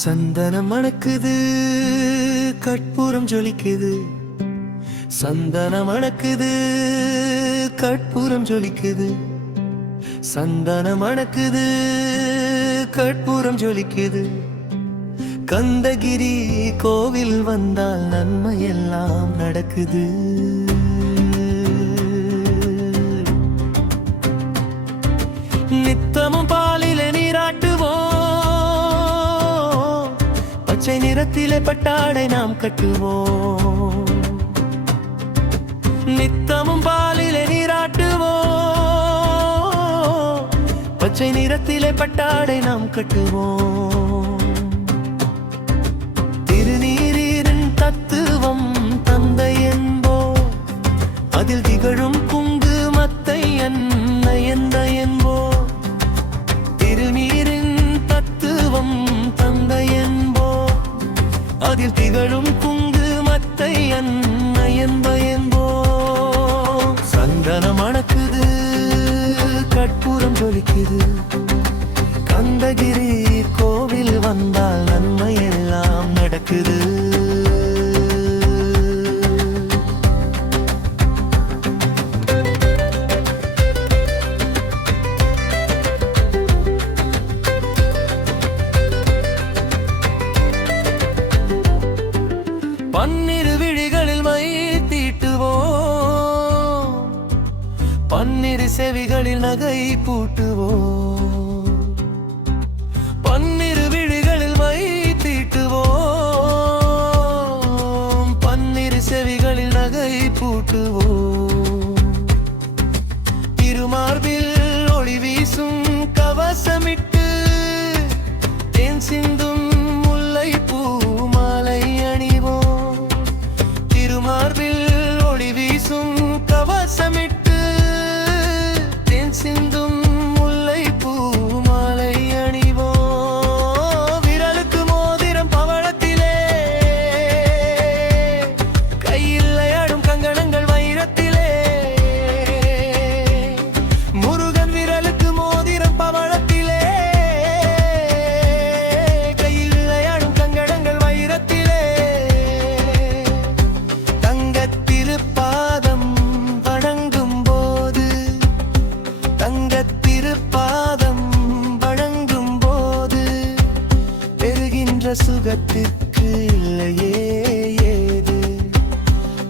சந்தனம் மணக்குது, கற்பூரம் ஜொலிக்குது. சந்தனம் மணக்குது, கற்பூரம் ஜொலிக்குது. சந்தனம் மணக்குது, கற்பூரம் ஜொலிக்குது. கந்தகிரி கோவில் வந்தால் நன்மையெல்லாம் நடக்குது. நித்தமும் பாலிலே நீராட்டுவோம், பச்சை நிறத்திலே பட்டாடை நாம் கட்டுவோம். நித்தமும் பாலிலே நீராட்டுவோம், பச்சை நிறத்திலே பட்டாடை நாம் கட்டுவோம். திருநீரின் தத்துவம் தந்தை என்போம், அதில் திகழும் குங்குமத்தை அன்னை எந்த என்போம். திருநீரின் தத்துவம் தந்தை என்போம், அதில் திகழும் குங்குமத்தை அன்னை எந்த என்போம். சந்தனம் மணக்குது, கற்பூரம் ஜொலிக்குது. கந்தகிரி கோவில் வந்தால் நன்மை எல்லாம் நடக்குது. பன்னிரு விழிகளில் மை தீட்டுவோம், பன்னிரு செவிகளில் நகை பூட்டுவோம். பன்னிரு விழிகளில் மை தீட்டுவோம், பன்னிரு செவிகளில் நகை பூட்டுவோம். திருமார்பில் ஒளி வீசும் கவசமிட்டு தேன் சிந்தும் முல்லை பூ மாலை அணிவோம். திருமார்பில் ஒளி வீசும் கவசமிட்டு தேன் சிந்தும் முல்லை பூ மாலை அணிவோம். விரலுக்கு மோதிரம் பவளத்திலே, கையில் ஆடும் கங்கணங்கள் வைரத்திலே. முருகன் விரலுக்கு மோதிரம் பவளத்திலே, கையில் ஆடும் கங்கணங்கள் வைரத்திலே. தங்கத்திருப்பாதம் வணங்கும் போது, தங்கத்திருப்பாதம் வணங்கும் போது பெறுகின்ற சுகத்திற்கு இல்லையே ஏது,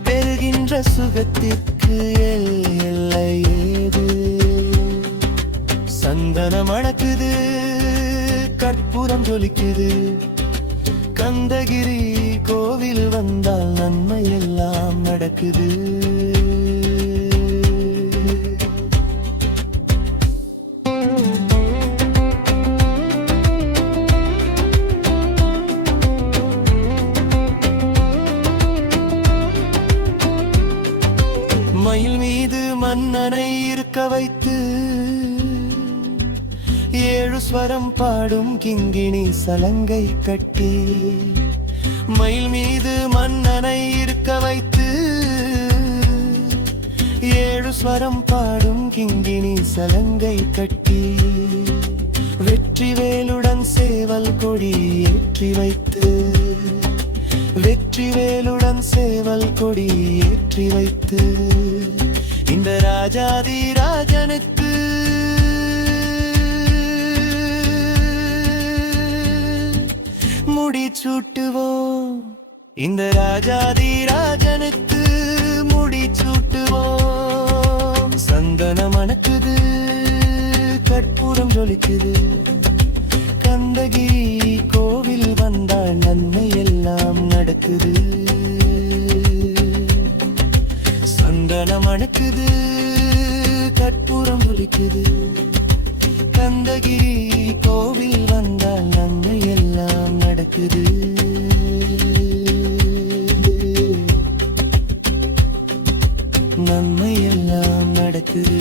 பெறுகின்ற சுகத்திற்கு எல்லை ஏது. சந்தனம் மணக்குது, கற்பூரம் ஜொலிக்குது. கந்தகிரி கோவில் வந்தால் நன்மை எல்லாம் நடக்குது. மயில் மீது மன்னனை இருக்க வைத்து ஏழு ஸ்வரம் பாடும் கிங்கிணி சலங்கை கட்டி. மயில் மீது மன்னனை இருக்க வைத்து ஏழு ஸ்வரம் பாடும் கிங்கிணி சலங்கை கட்டி. வெற்றி வேலுடன் சேவல் கொடி ஏற்றி வைத்து, வெற்றி வேலுடன் சேவல் கொடி ஏற்றி வைத்து இந்த ராஜாதி ராஜனுக்கு முடிச்சூட்டுவோம். இந்த ராஜாதி ராஜனுக்கு முடிச்சூட்டுவோம். சந்தனம் மணக்குது, கற்பூரம் ஜொலிக்குது. கந்தகிரி கோவில் வந்தால் நன்மை எல்லாம் நடக்குது. சந்தனம் மணக்குது, கற்பூரம் ஜொலிக்குது. கந்தகிரி கோவில் வந்தால் நன்மை எல்லாம் நடக்குது. நன்மை எல்லாம் நடக்குது.